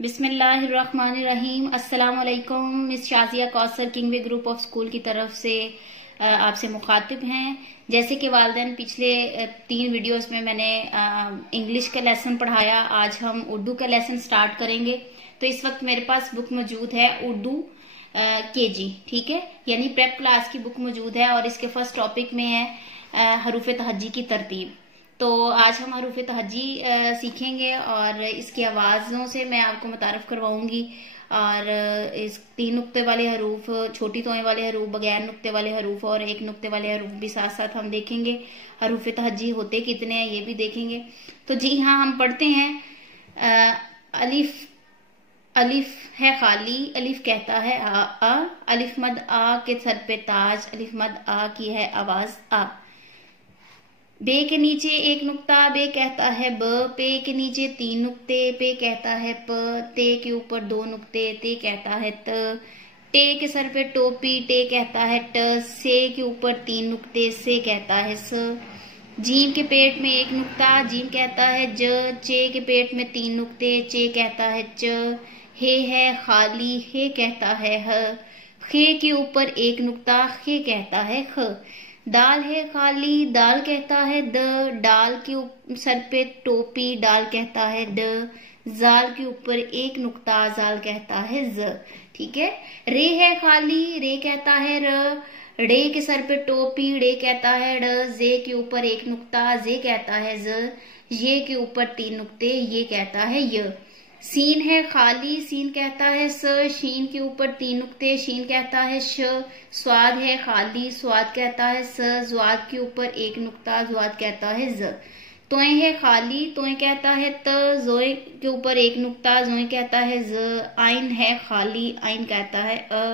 बिस्मिल्लाहिर्रहमानिर्रहीम। अस्सलाम वालेकुम। Miss Shazia Kausar Kingway group of school की तरफ से आपसे मुखातिब हैं। जैसे कि वालिदैन पिछले 3 वीडियोस में मैंने इंग्लिश का लेसन पढ़ाया, आज हम उर्दू का लेसन स्टार्ट करेंगे। तो इस वक्त मेरे पास बुक मौजूद है उर्दू केजी, ठीक है, यानी प्रेप क्लास की बुक मौजूद है और इसके फर्स्ट टॉपिक में है हरूफ तहज्जी की तरतीब। तो आज हम हरूफ तहज्जी सीखेंगे और इसकी आवाज़ों से मैं आपको मुतारफ करवाऊंगी। और इस 3 नुक्ते वाले हरूफ, छोटी तोएं वाले हरूफ, बगैर नुक्ते वाले हरूफ और 1 नुक्ते वाले हरूफ भी साथ साथ हम देखेंगे। हरूफ तहज्जी होते कितने हैं ये भी देखेंगे। तो जी हाँ, हम पढ़ते हैं। अलिफ, अलिफ है खाली, अलिफ कहता है आ। अलिफ मद आ के सर पे ताज, अलिफ मद आ की है आवाज आ। बे के नीचे 1 नुक्ता, बे कहता है ब। पे के नीचे 3 नुक्ते, पे कहता है प। ते के ऊपर 2 नुक्ते, ते कहता है त। टे के सर पे टोपी, टे कहता है ट। से के ऊपर 3 नुक्ते, से कहता है स। जीम के पेट में 1 नुक्ता, जीम कहता है ज। चे के पेट में 3 नुक्ते, चे कहता है च। हे है खाली, हे कहता है ह। खे के ऊपर 1 नुक्ता, खे कहता है ख। दाल है खाली, दाल कहता है द। डाल के सर पे टोपी, डाल कहता है ड। जाल के ऊपर 1 नुक्ता, जाल कहता है ज, ठीक है। रे है खाली, रे कहता है र। ड़े के सर पे टोपी, ड़े कहता है ड़। जे के ऊपर 1 नुक्ता, जे कहता है ज। ये के ऊपर 3 नुक्ते, ये कहता है य। सीन है खाली, सीन कहता है स। शीन के ऊपर 3 नुक्ते, शीन कहता है श। स्वाद है खाली, स्वाद कहता है स। ज्वाद के ऊपर 1 नुक्ता, ज्वाद कहता है ज। तोए है खाली, तोए कहता है त। जोए के ऊपर 1 नुक्ता, जोए कहता है ज। आइन है खाली, आइन कहता है अ।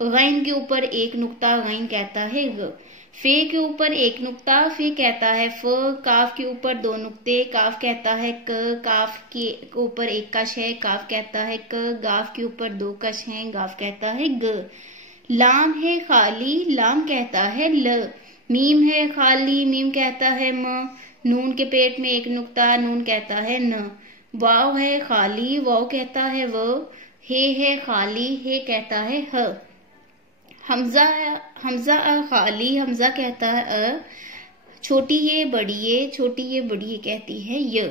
गैन के ऊपर 1 नुक्ता, गैन कहता है ग। फे के ऊपर 1 नुक्ता, फे कहता है फ। काफ के ऊपर 2 नुक्ते, काफ कहता है क। काफ के ऊपर 1 कश है, काफ कहता है क। गाफ के ऊपर 2 कश हैं, गाफ कहता है ग। लाम है खाली, लाम कहता है ल। मीम है खाली, मीम कहता है म। नून के पेट में 1 नुक्ता, नून कहता है न। वाव है खाली, वाव कहता है व। हे है खाली, हे कहता है ह। हमजा, हमजा खाली, हमजा कहता है अ। छोटी ये बड़ी ये, छोटी ये बड़ी ये कहती है य,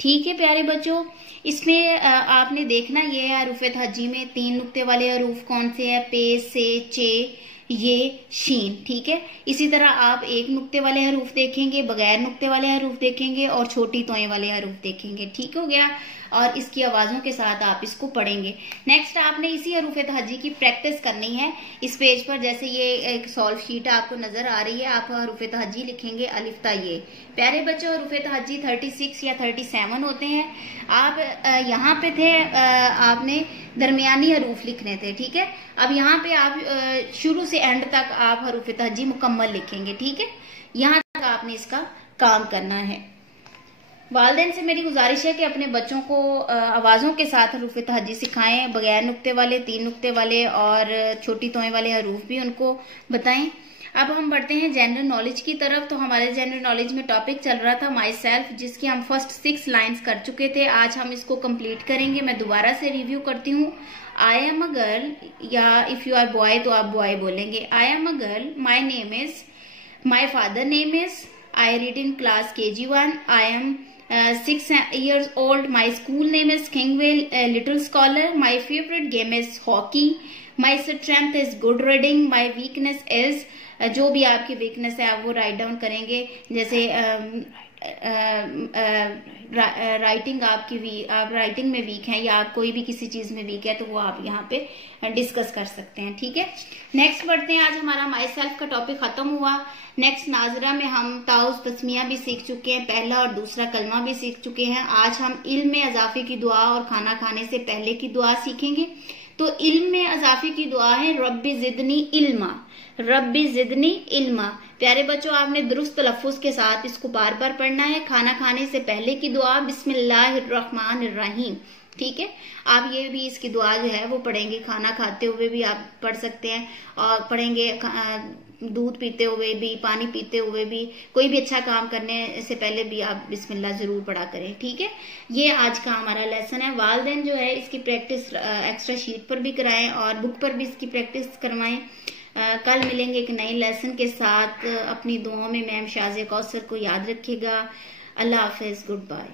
ठीक है प्यारे बच्चों। इसमें आपने देखना ये है हरूफ तहज्जी में 3 नुक्ते वाले हरूफ कौन से हैं, पे, से, चे, ये, शीन, ठीक है। इसी तरह आप 1 नुक्ते वाले हरूफ देखेंगे, बगैर नुक्ते वाले हरूफ देखेंगे और छोटी तोएं वाले हरूफ देखेंगे, ठीक हो गया। और इसकी आवाजों के साथ आप इसको पढ़ेंगे। नेक्स्ट आपने इसी हरूफ तहज्जी की प्रैक्टिस करनी है। इस पेज पर जैसे ये एक सॉल्व शीट आपको नजर आ रही है, आप हरूफ तहज्जी लिखेंगे अलिफ ता ये। प्यारे बच्चों, हरूफ तहज्जी 36 या 37 होते हैं। आप यहाँ पे थे, आपने दरमियानी हरूफ लिखने थे, ठीक है। अब यहाँ पे आप शुरू से एंड तक आप हरूफ तहज्जी मुकम्मल लिखेंगे, ठीक है। यहाँ तक आपने इसका काम करना है। वालिदैन से मेरी गुजारिश है कि अपने बच्चों को आवाजों के साथ हरूफ तहज्जी सिखाएं, बगैर नुक्ते वाले, 3 नुक्ते वाले और छोटी तोएं वाले हरूफ भी उनको बताएं। अब हम बढ़ते हैं जनरल नॉलेज की तरफ। तो हमारे जनरल नॉलेज में टॉपिक चल रहा था माई सेल्फ, जिसकी हम फर्स्ट 6 लाइन्स कर चुके थे। आज हम इसको कंप्लीट करेंगे। मैं दोबारा से रिव्यू करती हूँ। आई एम अ गर्ल, या इफ यू आर बॉय तो आप बॉय बोलेंगे। I am a girl, my name is, my father name is, I read in class KG1, I am 6 years old, my school name is Kingwell Little Scholar, my favorite game is hockey, my strength is good reading, my weakness is, जो भी आपकी weakness है आप वो write down करेंगे। जैसे writing आपकी आप राइटिंग में वीक हैं या आप कोई भी किसी चीज में वीक है तो वो आप यहाँ पे डिस्कस कर सकते हैं, ठीक है। नेक्स्ट बढ़ते हैं। आज हमारा माई सेल्फ का टॉपिक खत्म हुआ। नेक्स्ट नाजरा में हम ताउस तस्मिया भी सीख चुके हैं, पहला और दूसरा कलमा भी सीख चुके हैं। आज हम इल्म में अजाफे की दुआ और खाना खाने से पहले की दुआ सीखेंगे। तो इल्म में अजाफे की दुआ है रब्बी जिदनी इल्मा, रब्बी जिदनी इल्मा। प्यारे बच्चों, आपने दुरुस्त तलफ्फुज के साथ इसको बार बार पढ़ना है। खाना खाने से पहले की दुआ बिस्मिल्लाहिर्रहमानिर्रहीम, ठीक है। आप ये भी इसकी दुआ जो है वो पढ़ेंगे, खाना खाते हुए भी आप पढ़ सकते हैं और पढ़ेंगे दूध पीते हुए भी, पानी पीते हुए भी, कोई भी अच्छा काम करने से पहले भी आप बिस्मिल्लाह जरूर पढ़ा करें। ठीक है, ये आज का हमारा लेसन है। वालिदैन जो है इसकी प्रैक्टिस एक्स्ट्रा शीट पर भी कराएं और बुक पर भी इसकी प्रैक्टिस करवाएं। कल मिलेंगे एक नए लेसन के साथ। अपनी दुआओं में मैम शाजिया कौसर को याद रखिएगा। अल्लाह हाफिज, गुड बाय।